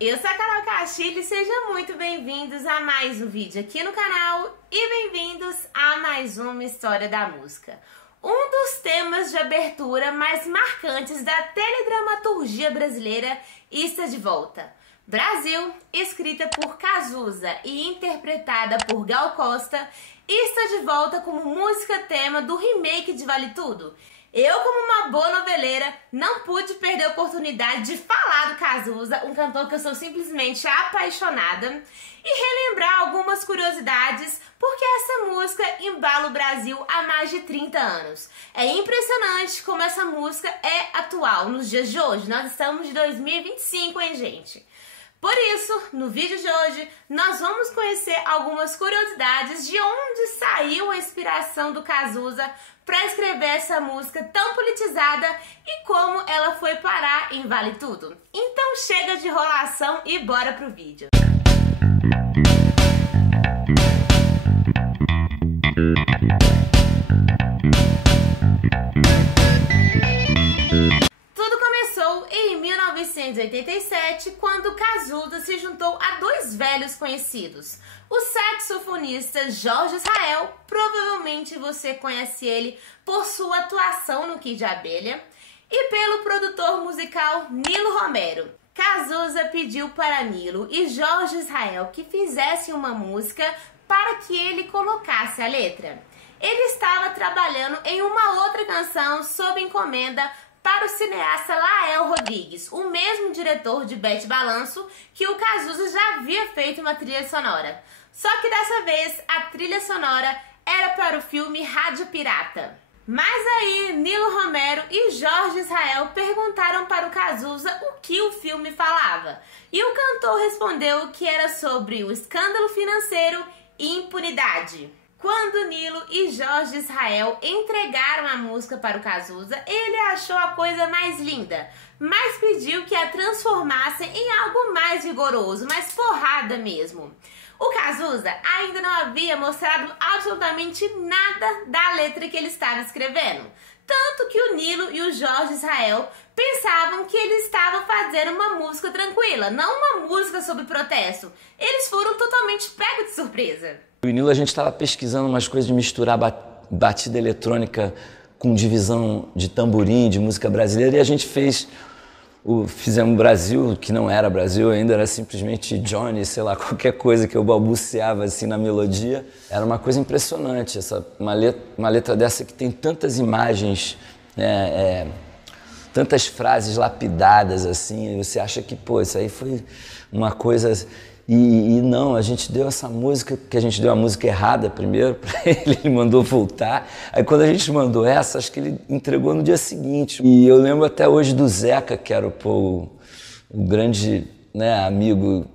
Eu sou a Carol Castilho e sejam muito bem-vindos a mais um vídeo aqui no canal e bem-vindos a mais uma História da Música. Um dos temas de abertura mais marcantes da teledramaturgia brasileira está de volta. Brasil, escrita por Cazuza e interpretada por Gal Costa, está de volta como música tema do remake de Vale Tudo. Eu, como uma boa noveleira, não pude perder a oportunidade de falar do Cazuza, um cantor que eu sou simplesmente apaixonada, e relembrar algumas curiosidades, porque essa música embala o Brasil há mais de 30 anos. É impressionante como essa música é atual nos dias de hoje. Nós estamos em 2025, hein, gente? Por isso, no vídeo de hoje, nós vamos conhecer algumas curiosidades de onde saiu a inspiração do Cazuza para escrever essa música tão politizada e como ela foi parar em Vale Tudo. Então chega de enrolação e bora pro vídeo. Em 1987, quando Cazuza se juntou a dois velhos conhecidos. O saxofonista Jorge Israel, provavelmente você conhece ele por sua atuação no Kid de Abelha, e pelo produtor musical Nilo Romero. Cazuza pediu para Nilo e Jorge Israel que fizessem uma música para que ele colocasse a letra. Ele estava trabalhando em uma outra canção sob encomenda para o cineasta Lael Rodrigues, o mesmo diretor de Bete Balanço que o Cazuza já havia feito uma trilha sonora. Só que dessa vez a trilha sonora era para o filme Rádio Pirata. Mas aí Nilo Romero e Jorge Israel perguntaram para o Cazuza o que o filme falava. E o cantor respondeu que era sobre o escândalo financeiro e impunidade. Quando Nilo e Jorge Israel entregaram a música para o Cazuza, ele achou a coisa mais linda, mas pediu que a transformassem em algo mais vigoroso, mais porrada mesmo. O Cazuza ainda não havia mostrado absolutamente nada da letra que ele estava escrevendo, tanto que o Nilo e o Jorge Israel pensavam que ele estava fazendo uma música tranquila, não uma música sobre protesto. Eles foram totalmente pegos de surpresa. O Nilo, a gente estava pesquisando umas coisas de misturar batida eletrônica com divisão de tamborim, de música brasileira, e a gente fizemos Brasil, que não era Brasil ainda, era simplesmente Johnny, sei lá, qualquer coisa que eu balbuciava assim na melodia. Era uma coisa impressionante, uma letra dessa que tem tantas imagens, tantas frases lapidadas assim, e você acha que, pô, isso aí foi uma coisa... E não, a gente deu essa música, porque a gente deu a música errada primeiro para ele mandou voltar. Aí quando a gente mandou essa, acho que ele entregou no dia seguinte. E eu lembro até hoje do Zeca, que era o grande, né, amigo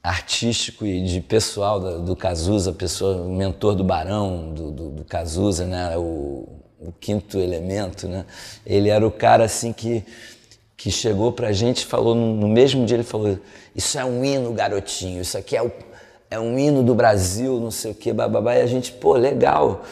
artístico e de pessoal do Cazuza, o mentor do Barão, do Cazuza, né, o quinto elemento, né? Ele era o cara assim que chegou pra gente e falou, no mesmo dia ele falou, isso é um hino, garotinho, isso aqui é um hino do Brasil, não sei o que, bababá, e a gente, pô, legal,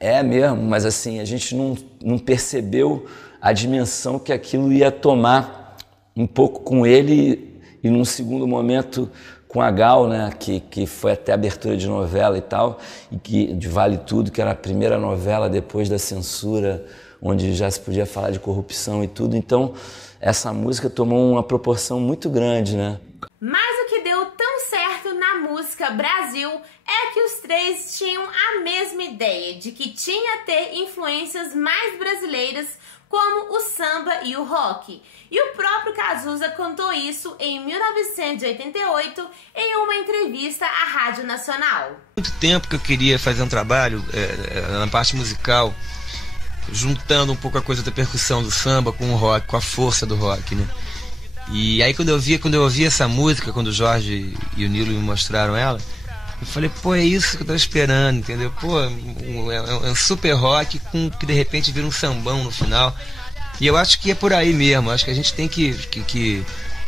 é mesmo, mas assim, a gente não percebeu a dimensão que aquilo ia tomar um pouco com ele e num segundo momento com a Gal, né, que foi até abertura de novela e tal, e de Vale Tudo, que era a primeira novela depois da censura, onde já se podia falar de corrupção e tudo. Então, essa música tomou uma proporção muito grande, né? Mas o que deu tão certo na música Brasil é que os três tinham a mesma ideia de que tinha a ter influências mais brasileiras, como o samba e o rock. E o próprio Cazuza contou isso em 1988 em uma entrevista à Rádio Nacional. Muito tempo que eu queria fazer um trabalho na parte musical, juntando um pouco a coisa da percussão do samba com o rock, com a força do rock, né? E aí quando eu ouvi essa música, quando o Jorge e o Nilo me mostraram ela, eu falei, pô, é isso que eu tava esperando, entendeu? Pô, é um super rock que de repente vira um sambão no final. E eu acho que é por aí mesmo, acho que a gente tem que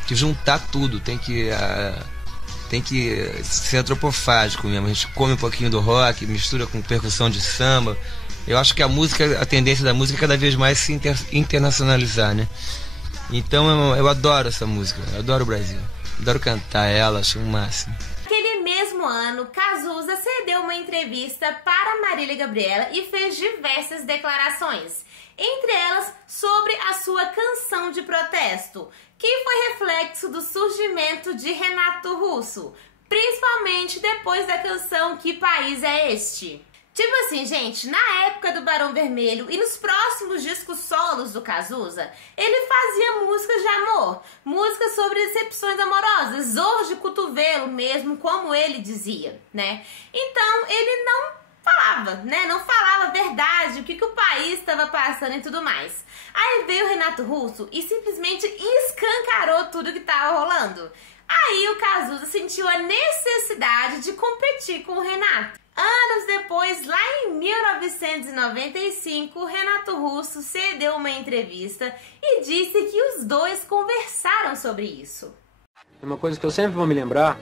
juntar tudo, tem que ser antropofágico mesmo. A gente come um pouquinho do rock, mistura com percussão de samba. Eu acho que a tendência da música é cada vez mais se internacionalizar, né? Então eu adoro essa música, eu adoro o Brasil. Adoro cantar ela, acho o máximo. Naquele mesmo ano, Cazuza cedeu uma entrevista para Marília Gabriela e fez diversas declarações, entre elas sobre a sua canção de protesto, que foi reflexo do surgimento de Renato Russo, principalmente depois da canção Que País é Este? Tipo assim, gente, na época do Barão Vermelho e nos próximos discos solos do Cazuza, ele fazia músicas de amor, músicas sobre decepções amorosas, zorros de cotovelo mesmo, como ele dizia, né? Então, ele não falava, né? Não falava a verdade, o que o país estava passando e tudo mais. Aí veio o Renato Russo e simplesmente escancarou tudo que estava rolando. Aí o Cazuza sentiu a necessidade de competir com o Renato. Anos depois, lá em 1995, Renato Russo cedeu uma entrevista e disse que os dois conversaram sobre isso. Uma coisa que eu sempre vou me lembrar,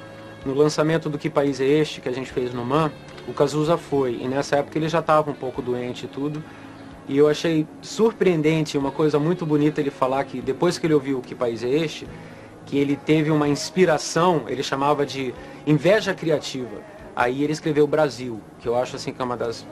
no lançamento do Que País é Este, que a gente fez no MAN, o Cazuza foi, e nessa época ele já estava um pouco doente e tudo, e eu achei surpreendente, uma coisa muito bonita ele falar que depois que ele ouviu o Que País é Este, que ele teve uma inspiração, ele chamava de inveja criativa. Aí ele escreveu Brasil, que eu acho assim que é uma das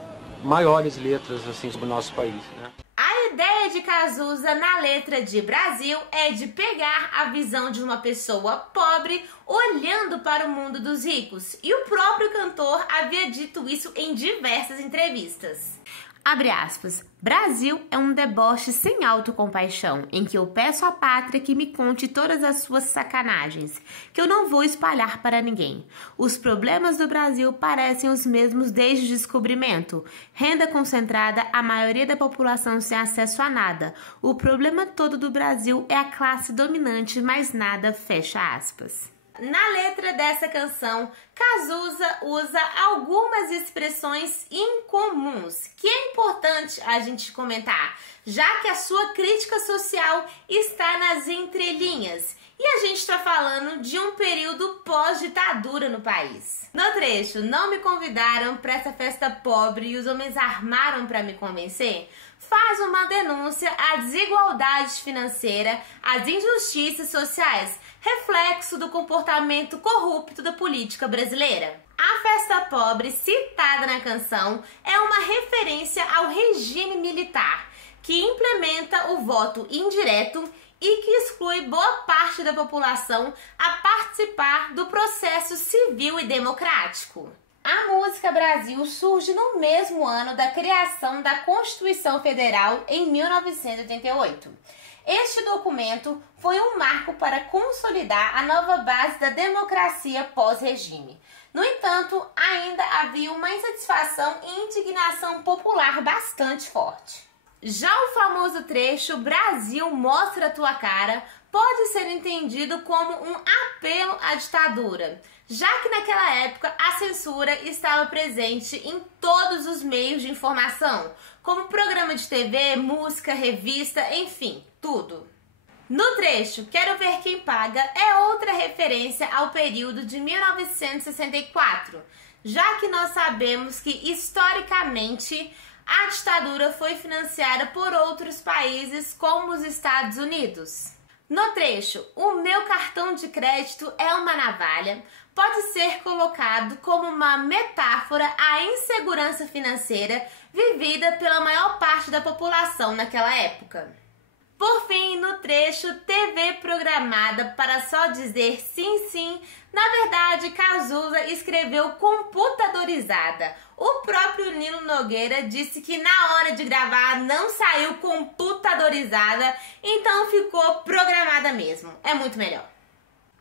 maiores letras assim sobre o nosso país, né? A ideia de Cazuza na letra de Brasil é de pegar a visão de uma pessoa pobre olhando para o mundo dos ricos. E o próprio cantor havia dito isso em diversas entrevistas. Abre aspas. Brasil é um deboche sem autocompaixão, em que eu peço à pátria que me conte todas as suas sacanagens, que eu não vou espalhar para ninguém. Os problemas do Brasil parecem os mesmos desde o descobrimento. Renda concentrada, a maioria da população sem acesso a nada. O problema todo do Brasil é a classe dominante, mais nada, fecha aspas. Na letra dessa canção, Cazuza usa algumas expressões incomuns, que é importante a gente comentar, já que a sua crítica social está nas entrelinhas. E a gente está falando de um período pós-ditadura no país. No trecho, não me convidaram para essa festa pobre e os homens armaram para me convencer, faz uma denúncia à desigualdade financeira, às injustiças sociais, reflexo do comportamento corrupto da política brasileira. A festa pobre, citada na canção, é uma referência ao regime militar, que implementa o voto indireto e que exclui boa parte da população a participar do processo civil e democrático. A música Brasil surge no mesmo ano da criação da Constituição Federal, em 1988. Este documento foi um marco para consolidar a nova base da democracia pós-regime. No entanto, ainda havia uma insatisfação e indignação popular bastante forte. Já o famoso trecho Brasil mostra a tua cara pode ser entendido como um apelo à ditadura, já que naquela época a censura estava presente em todos os meios de informação, como programa de TV, música, revista, enfim, tudo. No trecho Quero Ver Quem Paga é outra referência ao período de 1964, já que nós sabemos que, historicamente, a ditadura foi financiada por outros países como os Estados Unidos. No trecho, o meu cartão de crédito é uma navalha, pode ser colocado como uma metáfora à insegurança financeira vivida pela maior parte da população naquela época. Por fim, no trecho TV programada para só dizer sim, sim, na verdade Cazuza escreveu computadorizada. O próprio Nilo Nogueira disse que na hora de gravar não saiu computadorizada, então ficou programada mesmo. É muito melhor.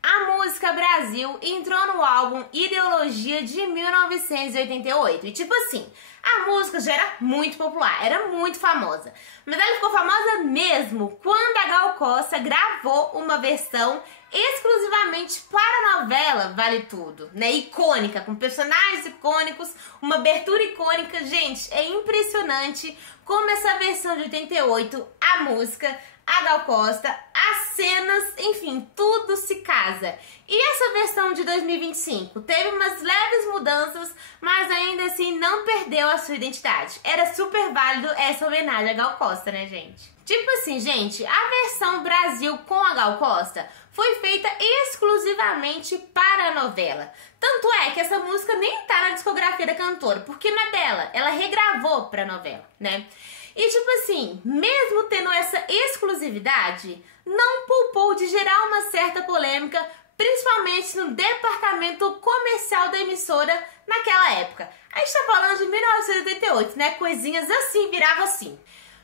A música Brasil entrou no álbum Ideologia de 1988 e tipo assim, a música já era muito popular, era muito famosa, mas ela ficou famosa mesmo quando a Gal Costa gravou uma versão exclusivamente para a novela Vale Tudo, né? Icônica, com personagens icônicos, uma abertura icônica. Gente, é impressionante como essa versão de 88, a música, a Gal Costa, as cenas, enfim, tudo se casa. E essa versão de 2025 teve umas leves mudanças, mas ainda assim não perdeu a sua identidade. Era super válido essa homenagem a Gal Costa, né, gente? Tipo assim, gente, a versão Brasil com a Gal Costa foi feita exclusivamente para a novela. Tanto é que essa música nem tá na discografia da cantora, porque não é dela, ela regravou pra novela, né? E tipo assim, mesmo tendo essa exclusividade, não poupou de gerar uma certa polêmica, principalmente no departamento comercial da emissora naquela época. A gente tá falando de 1988, né? Coisinhas assim, virava assim.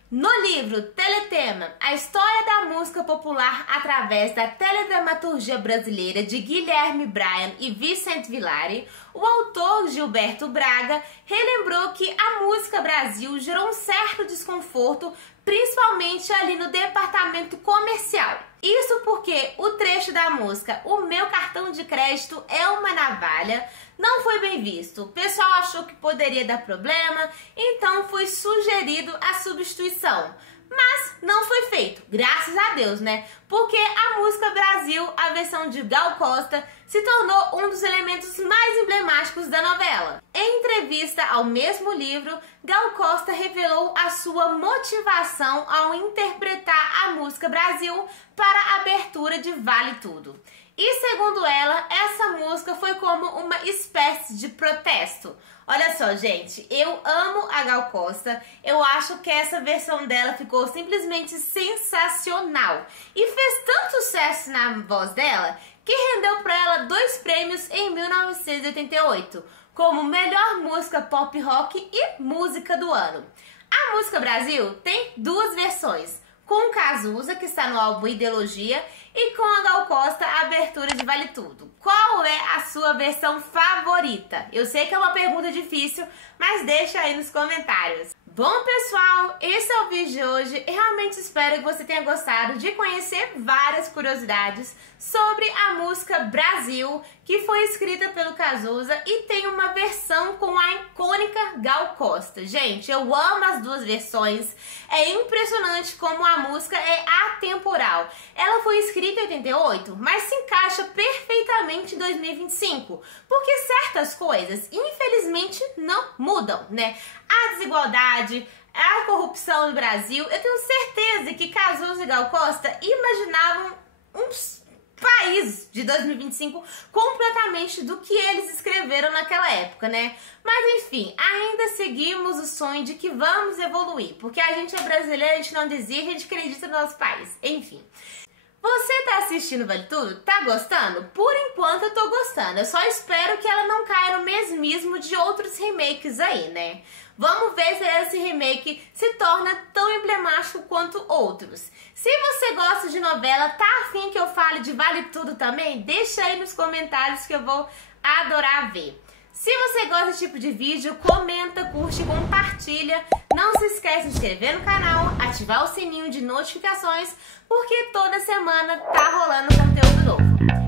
No livro Teletema, a história da música popular através da teledramaturgia brasileira de Guilherme Bryan e Vicente Villari, o autor Gilberto Braga relembrou que a música Brasil gerou um certo desconforto, principalmente ali no departamento comercial. Isso porque o trecho da música "O meu cartão de crédito é uma navalha" não foi bem visto. O pessoal achou que poderia dar problema, então foi sugerido a substituição. Mas não foi feito, graças a Deus, né? Porque a música Brasil, a versão de Gal Costa, se tornou um dos elementos mais emblemáticos da novela. Em entrevista ao mesmo livro, Gal Costa revelou a sua motivação ao interpretar a música Brasil para a abertura de Vale Tudo. E segundo ela, essa música foi como uma espécie de protesto. Olha só, gente, eu amo a Gal Costa, eu acho que essa versão dela ficou simplesmente sensacional. E fez tanto sucesso na voz dela que rendeu para ela 2 prêmios em 1988, como Melhor Música Pop Rock e Música do Ano. A música Brasil tem 2 versões, com Cazuza, que está no álbum Ideologia, e com a Gal Costa, a abertura de Vale Tudo. Qual é a sua versão favorita? Eu sei que é uma pergunta difícil, mas deixa aí nos comentários. Bom, pessoal, esse é o vídeo de hoje. Eu realmente espero que você tenha gostado de conhecer várias curiosidades sobre a música Brasil, que foi escrita pelo Cazuza e tem uma versão com a icônica Gal Costa. Gente, eu amo as 2 versões. É impressionante como a música é atemporal. Ela foi escrita em 88, mas se encaixa perfeitamente em 2025, porque certas coisas, infelizmente, não mudam, né? A desigualdade, a corrupção no Brasil, eu tenho certeza que Cazuza e Gal Costa imaginavam uns país de 2025 completamente do que eles escreveram naquela época, né? Mas enfim, ainda seguimos o sonho de que vamos evoluir, porque a gente é brasileiro, a gente não desiste, a gente acredita no nosso país. Enfim, você tá assistindo Vale Tudo? Tá gostando? Por enquanto eu tô gostando, eu só espero que ela não caia no mesmismo de outros remakes aí, né? Vamos ver se esse remake se torna tão emblemático quanto outros. Se você gosta de novela, tá afim que eu fale de Vale Tudo também? Deixa aí nos comentários que eu vou adorar ver. Se você gosta desse tipo de vídeo, comenta, curte e compartilha. Não se esquece de se inscrever no canal, ativar o sininho de notificações, porque toda semana tá rolando conteúdo novo.